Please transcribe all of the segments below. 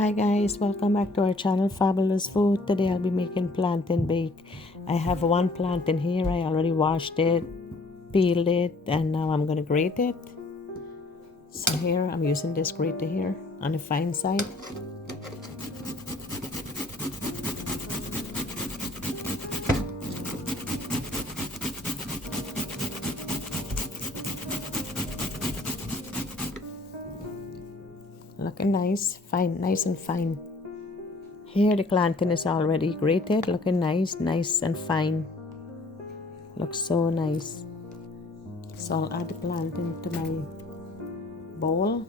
Hi guys, welcome back to our channel Fabulous Food. Today I'll be making plantain bake. I have one plantain here. I already washed it, peeled it, and now I'm gonna grate it. So here I'm using this grater here on the fine side. Looking nice, fine, nice and fine. Here the plantain is already grated, looking nice and fine. Looks so nice. So I'll add the plantain to my bowl.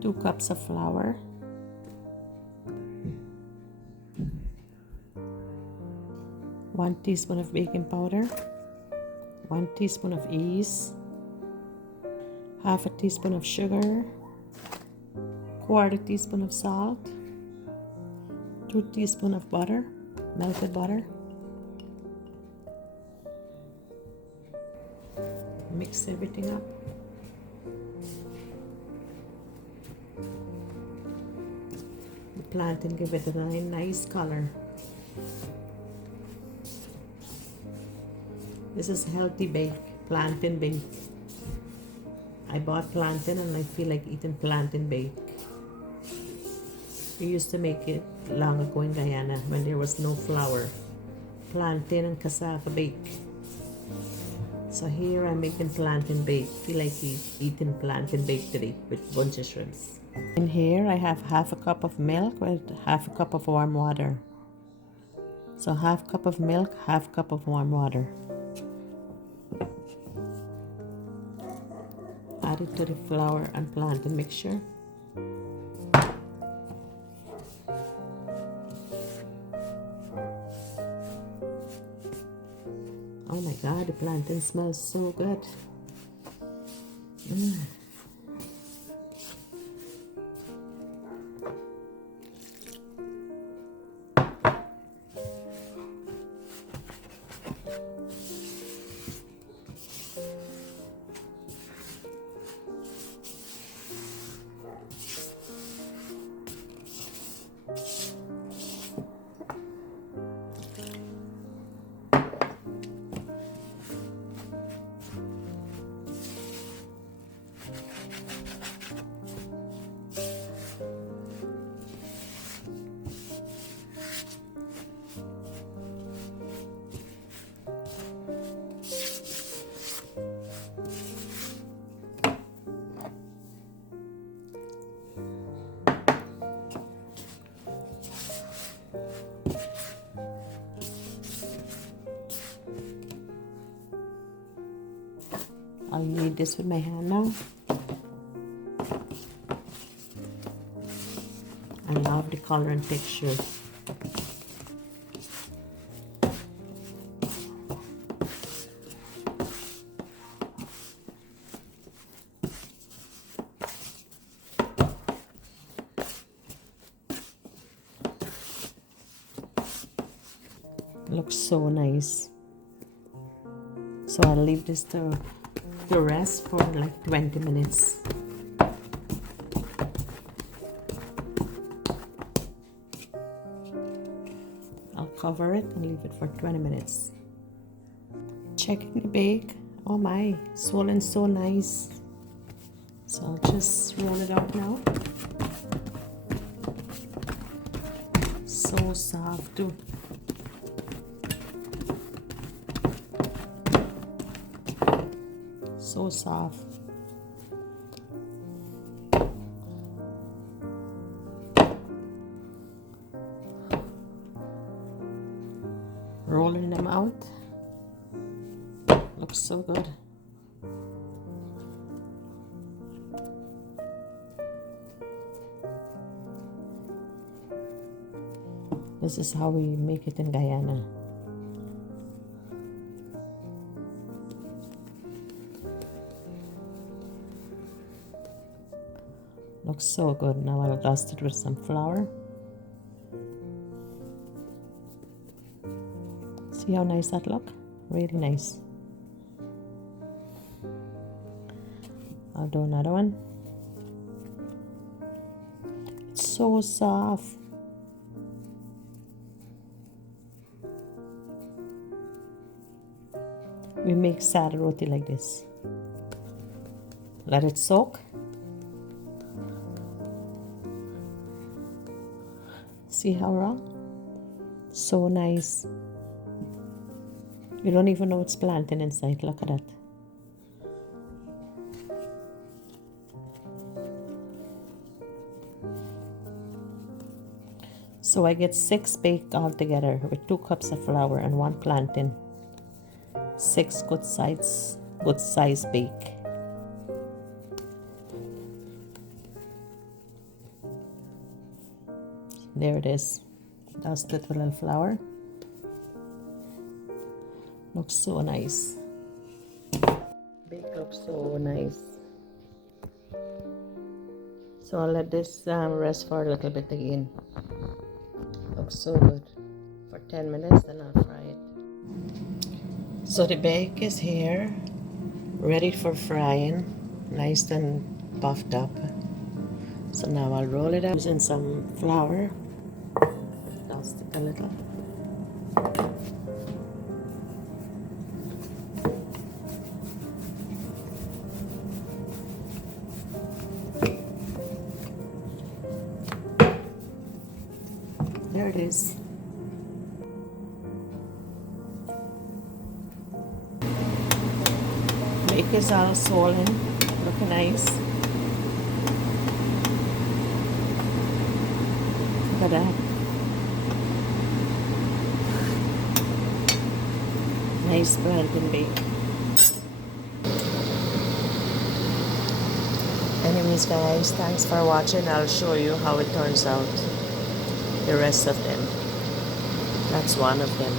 2 cups of flour. 1 teaspoon of baking powder. 1 teaspoon of yeast. Half a teaspoon of sugar, 1/4 teaspoon of salt, 2 teaspoons of butter, melted butter. Mix everything up. The plantain give it a nice color. This is healthy bake, plantain bake. I bought plantain and I feel like eating plantain bake. We used to make it long ago in Guyana when there was no flour. Plantain and cassava bake. So here I'm making plantain bake. Feel like eating plantain bake today with bunch of shrimps. In here I have half a cup of milk with half a cup of warm water. So half cup of milk, half cup of warm water. Add it to the flour and plantain mixture. Oh my god, the plantain smells so good. I'll knead this with my hand now. I love the color and texture. Looks so nice. So I'll leave this to rest for like 20 minutes. I'll cover it and leave it for 20 minutes. Checking the bake. Oh my, swollen so nice. So I'll just roll it out now. So soft too. So soft. Rolling them out. Looks so good. This is how we make it in Guyana. Looks so good. Now I'll dust it with some flour. See how nice that look? Really nice. I'll do another one. So soft. We make sada roti like this. Let it soak. See how raw? So nice. You don't even know it's plantain inside. Look at that. So I get 6 baked all together with 2 cups of flour and 1 plantain. 6 good size bake. There it is. Dusted with a little flour. Looks so nice. Bake looks so nice. So I'll let this rest for a little bit again. Looks so good. For 10 minutes, then I'll fry it. So the bake is here, ready for frying, nice and puffed up. So now I'll roll it up using some flour. Dust it a little. There it is. Bake is all swollen, looking nice. Look at that. Nice plantain bake. Anyways guys, thanks for watching. I'll show you how it turns out. The rest of them. That's one of them.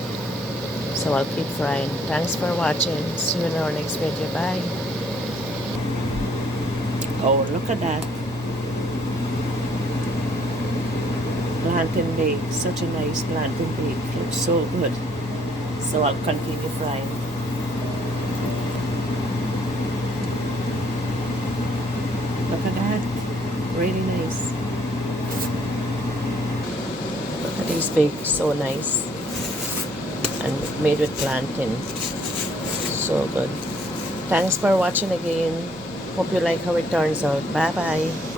So I'll keep frying. Thanks for watching. See you in our next video. Bye. Oh, look at that. Plantain bake. Such a nice plantain bake. Looks so good. So I'll continue frying. Look at that. Really nice. Look at these bakes. So nice. And made with plantain. So good. Thanks for watching again. Hope you like how it turns out. Bye bye.